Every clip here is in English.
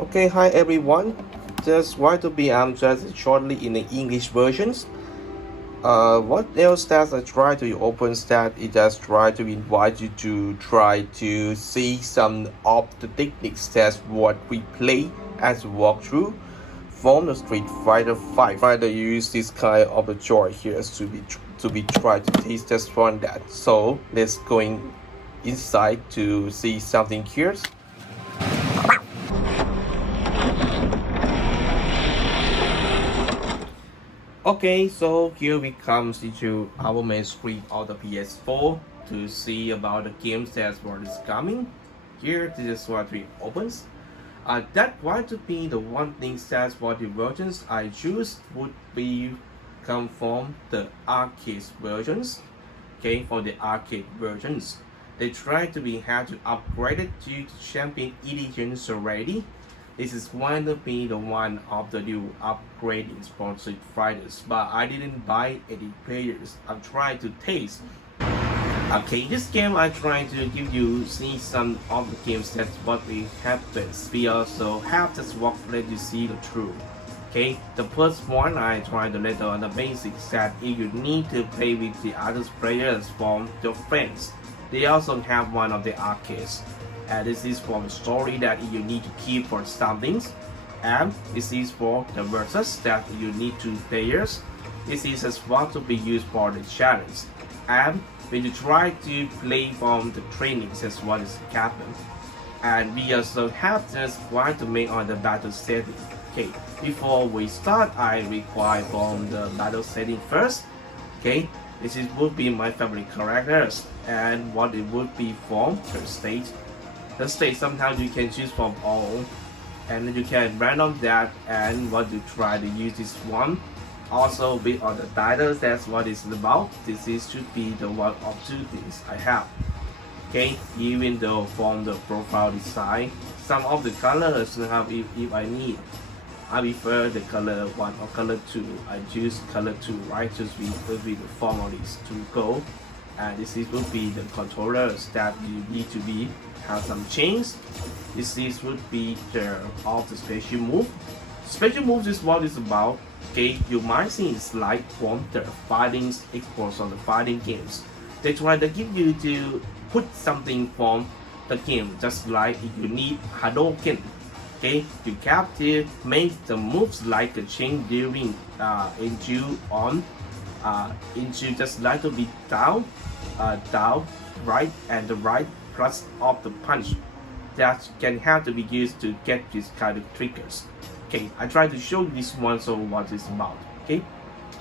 Okay, hi everyone. Just want to be just shortly in the English versions. What else that I try to open that it just try to invite you to try to see some of the techniques that's what we play as a walkthrough from the Street Fighter 5. Try to use this kind of a joy here to be try to taste just from that. So let's go inside to see something here. Okay, so here we comes into our main screen of the PS4 to see about the games that's what is coming. Here, this is what we opens. That going to be the one thing that's what the versions I choose would be come from the arcade versions. Okay, for the arcade versions, they try to be had to upgrade it to champion editions already. This is going to be the one of the new upgradings for Street Fighters, but I didn't buy any players. I'm trying to taste. Okay, this game I try to give you see some of the games that's what it happens. We also have this walk let you see the truth. Okay, the first one I try to let on the basics that if you need to play with the other players from your friends, they also have one of the arcades. And this is for the story that you need to keep for some things. And this is for the versus that you need two players. This is as well to be used for the challenge. And when you try to play from the trainings as what is happening. And we also have just want to make on the battle setting. Okay, before we start, I require from the battle setting first. Okay, this is would be my favorite characters and what it would be from the stage. The stage sometimes you can choose from all, and you can random that and what you try to use this one. Also, based on the titles, that's what it's about. This is should be the one of two things I have. Okay, even though from the profile design, some of the colors have if I need. I prefer the color 1 or color 2. I choose color 2, right? Just will be the formalities to go. And this is will be the controllers that you need to be have some change. This is would be the of the special move. Special moves is what it's about. Okay, you might see it's like from the fighting exports on the fighting games. They try to give you to put something from the game, just like if you need Hadouken. Okay, you have to make the moves like a chain during into on into just like to be down, down, right, and the right plus of the punch that can have to be used to get this kind of triggers. Okay, I try to show you this one so what it's about. Okay,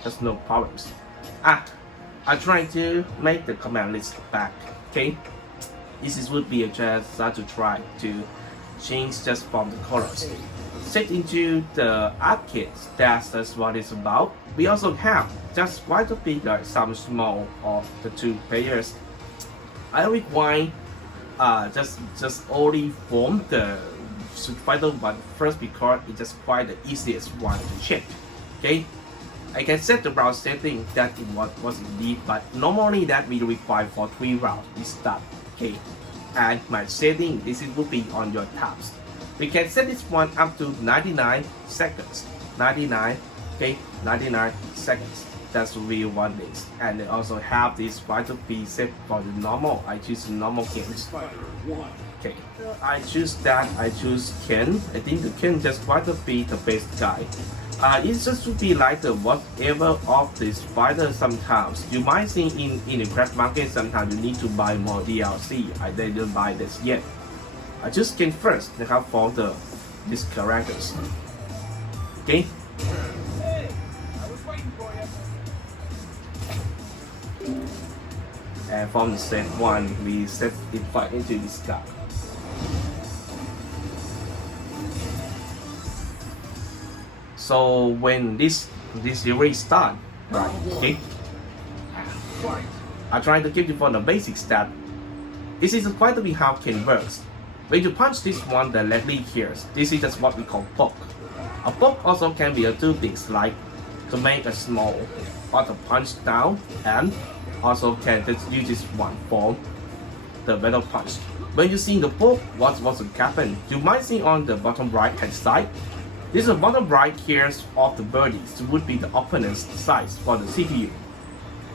there's no problems. I try to make the command list back. Okay, this is would be a chance to try to change just from the colors. Set into the arcades, that's what it's about. We also have just quite a big some small of the two players. I require just only from the Street Fighter 1 first because it's just quite the easiest one to check. Okay, I can set the round setting that in what was indeed, but normally that we require for 3 rounds we start. Okay, and my setting this is would be on your tabs. We can set this one up to 99 seconds. 99, okay, 99 seconds. That's real one things. And they also have this one to be set for the normal. I choose normal games. Okay, I choose that. I choose Ken. I think the Ken just want to be the best guy. It's just to be like the whatever of this fighter. Sometimes you might see in the craft market. Sometimes you need to buy more DLC. I didn't buy this yet. I just Ken first. They have for these characters. Okay. And from the set 1, we set it right into this guy. So when this series start, right? Okay, I try to keep it from the basics that this is quite to be how can works. When you punch this one directly here, this is just what we call poke. A poke also can be a two things like to make a small or to punch down, and also can just use this one form the metal punch. When you see the poke, what's going to happen? You might see on the bottom right hand side. This is the bottom right here of the birdies would be the opponent's size for the CPU.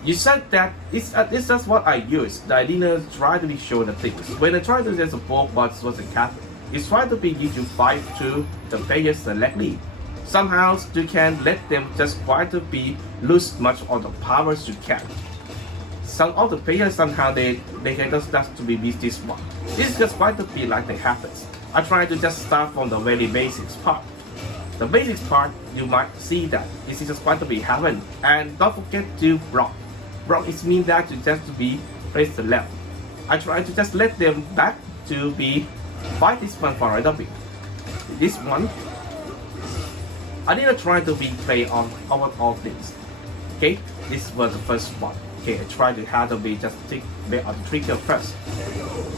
You said that it's just what I used. I didn't try to be show the things. When I try to just poke, what's going to happen? It's try to be give you fight to the players directly. Somehow you can let them just try to be lose much of the powers you can. Some of the players somehow they can just to be beat this one. This is just quite to be like it happens. I try to just start from the very basics part. The basics part you might see that this is just quite to be happen. And don't forget to block. Block is mean that you just to be place the left. I try to just let them back to be fight this one for a little bit. This one I didn't try to be play on all things. Okay, this was the first one. Okay, I try to have to be just take on the trigger first.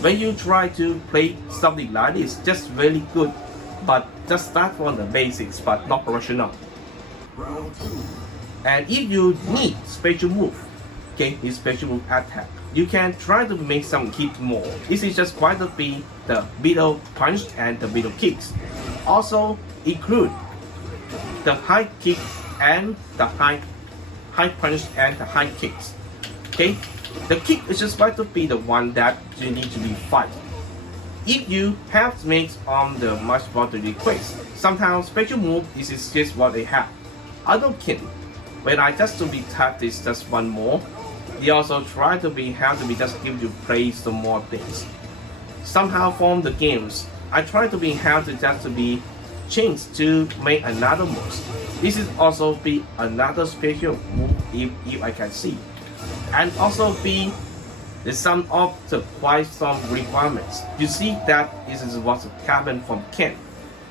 When you try to play something like this, just really good, but just start from the basics, but not professional. And if you need special move, okay, this special move attack, you can try to make some hit more. This is just quite to be the middle punch and the middle kicks. Also include the high kick and the high punch and the high kicks. Okay, the kick is just going to be the one that you need to be fight. If you have to make on the much more to request, sometimes special move this is just what they have. I don't care. When I just to be tap this just one more, they also try to be have to be just give you play some more things. Somehow from the games, I try to be have to just to be changed to make another move. This is also be another special move if I can see. And also be the sum of the quite some requirements. You see that this is what's happened from Ken.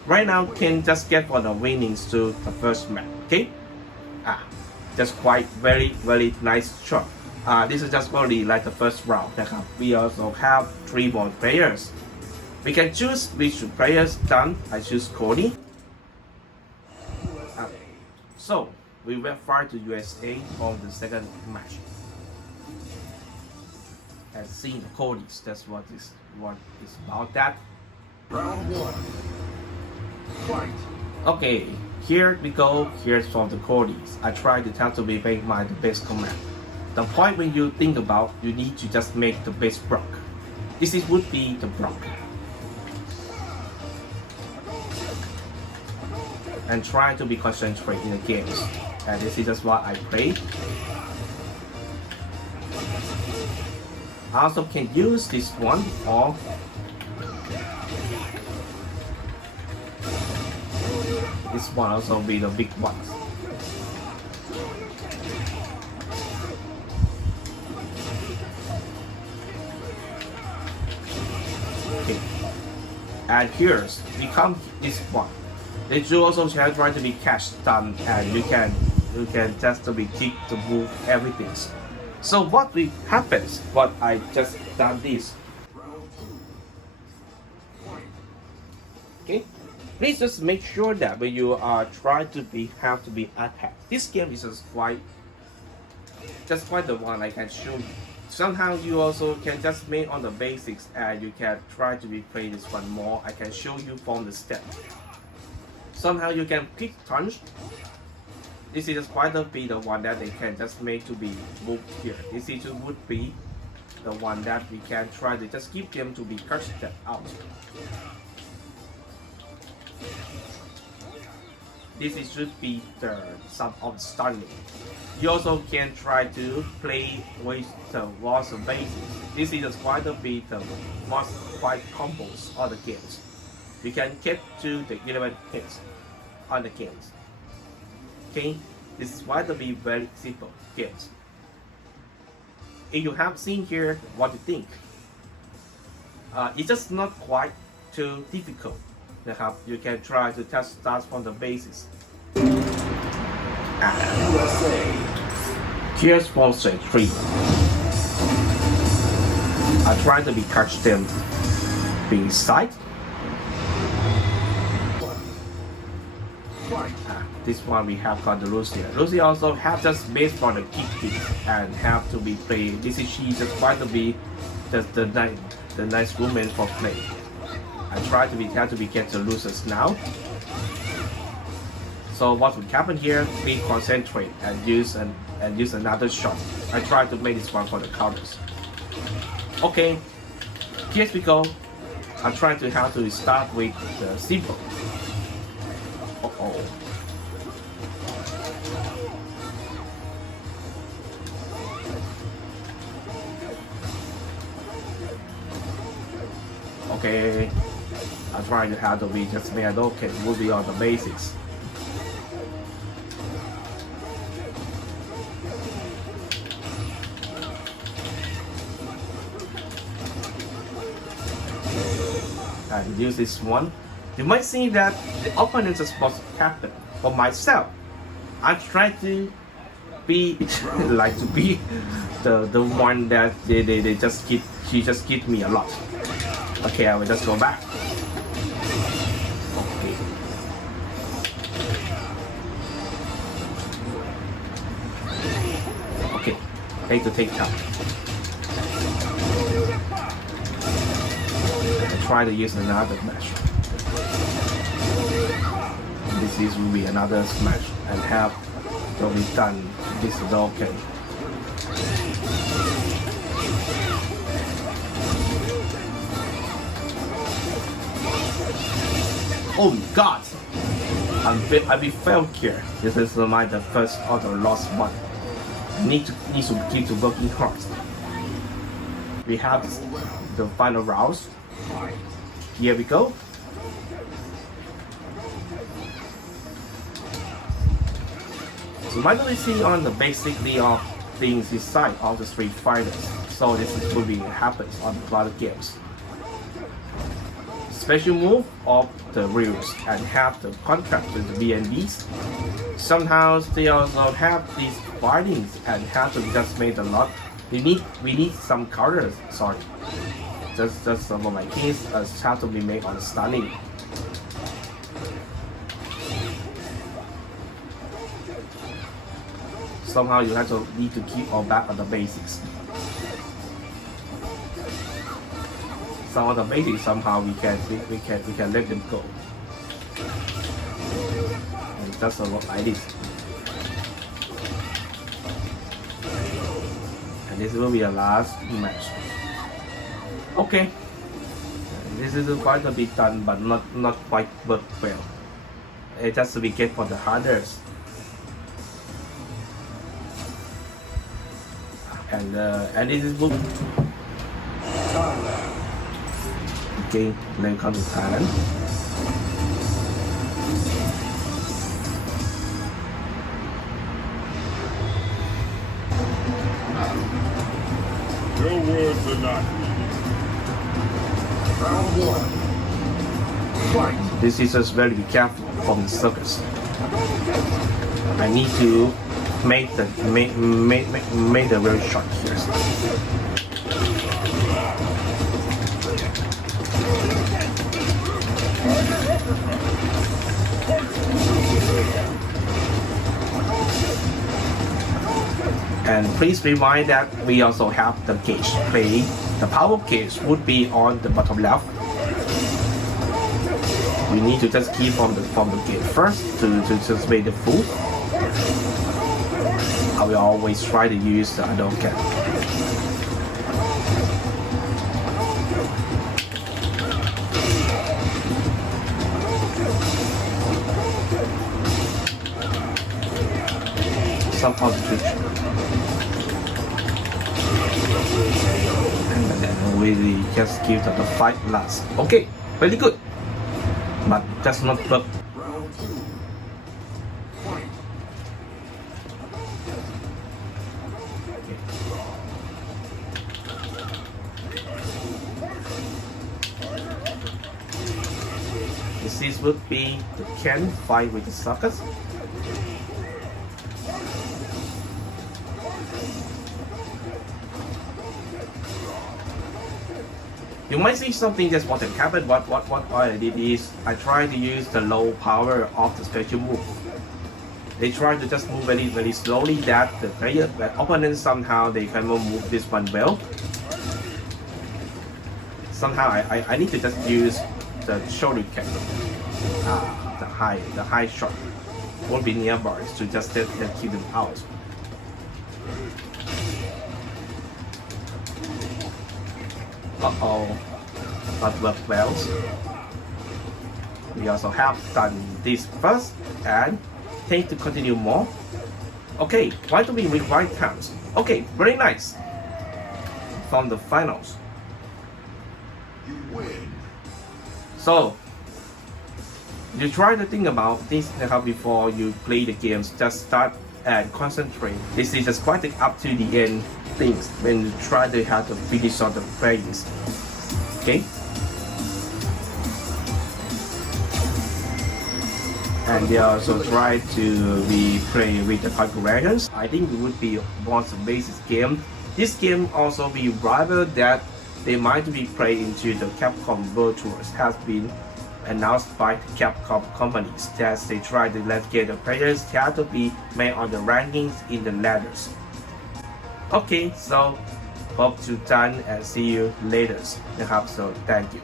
Right now Ken just get for the winnings to the first match. Okay, just quite very nice shot. This is just only like the first round. We also have 3 more players. We can choose which players done. I choose Cody. So we went far to USA on the second match. And seeing the Cody's, that's what is about that. Round 1. Fight. Okay, here we go. Here's from the Cody's. I try to tell to be make my the best command. The point when you think about, you need to just make the best block. This is would be the block. And try to be concentrated in the games. And this is just what I play. I also can use this one or this one also be the big ones. Okay. And here's become this one. They do also try to be catch done, and you can just to be kick to move everything. So what will happens? What I just done this. Okay, please just make sure that when you are trying to be have to be attacked. This game is just quite the one I can show you. Somehow you also can just make on the basics, and you can try to replay this one more. I can show you from the step. Somehow you can pick punch. This is quite to be the one that they can just make to be moved here. This is would be the one that we can try to just keep them to be cut step out. This is should be the sum of stunning. You also can try to play with the walls of bases. This is quite to be the most quite combos of the games. You can get to the 11 hits on the games. Okay, this is why to be very simple games. If you have seen here, what do you think? It's just not quite too difficult. You can try to just start from the basis. Here's from stage 3. I try to be catch them being side. This one we have got the Lucia. Lucia also have just based for the kick and have to be played. This is she just try to be the nice movement for play. I try to get the losers now. So what would happen here? We concentrate and use another shot. I try to make this one for the counters. Okay, here we go. I'm trying to have to start with the simple. Okay, I'm trying to have to be just made okay, moving on the basics. And use this one. You might see that the opponent is supposed to happen. For myself, I try to be like to be the one that they just hit. She just hit me a lot. Okay, I will just go back. Okay. Okay, hate to take time. Try to use another smash. This will be another smash and have to be done. This is okay. Oh my God! I will fail here. This is the first or the last one. Need to keep working hard. We have the final rounds. Here we go. So might we see on the basically of things inside of the Street Fighters. So this is what happens on other games. Special move of the rules and have the contract with the BNBs. Sometimes they also have these fightings and have to just make a lot. We need some counters. Sorry. Just some of my keys have to be made on stunning. Somehow you need to keep all back on the basics. Some of the basics somehow we can let them go. And just a lot like this. And this will be the last match. Okay, this is quite a bit done, but not quite work well. It just to be get for the hardest. And this is book. Okay, then come to Thailand. Your words are not needed. Round one. Fight. This is just very careful from the circus. I need to make the very short here. And please be mind that we also have the gauge play. The power gauge would be on the bottom left. We need to just keep from the gauge first to just make the full. I will always try to use the Hadouken. Some positive. And then we just give the fight last. Okay, very good. But just not work. This would be the Ken fight with the suckers. You might see something just what happened. What I did is I tried to use the low power of the special move. They try to just move very slowly that the player, that opponent somehow they can move this one well. somehow I need to just use the shuriken, the high shot, won't be nearby to just keep them out. Uh-oh, not work well. We also have done this first and take to continue more. Okay, why do we require times? Okay, very nice. From the finals. You win. So, you try to think about this before you play the games. Just start and concentrate. This is just quite up to the end things when you try to have to finish on the playings. Okay? And they also try to be play with the configurations. I think it would be one of the basic game. This game also be rival that they might be played into the Capcom World Tours has been announced by the Capcom companies that they try to let get the players have to be made on the rankings in the ladders. Okay, so hope to done and see you later. So thank you.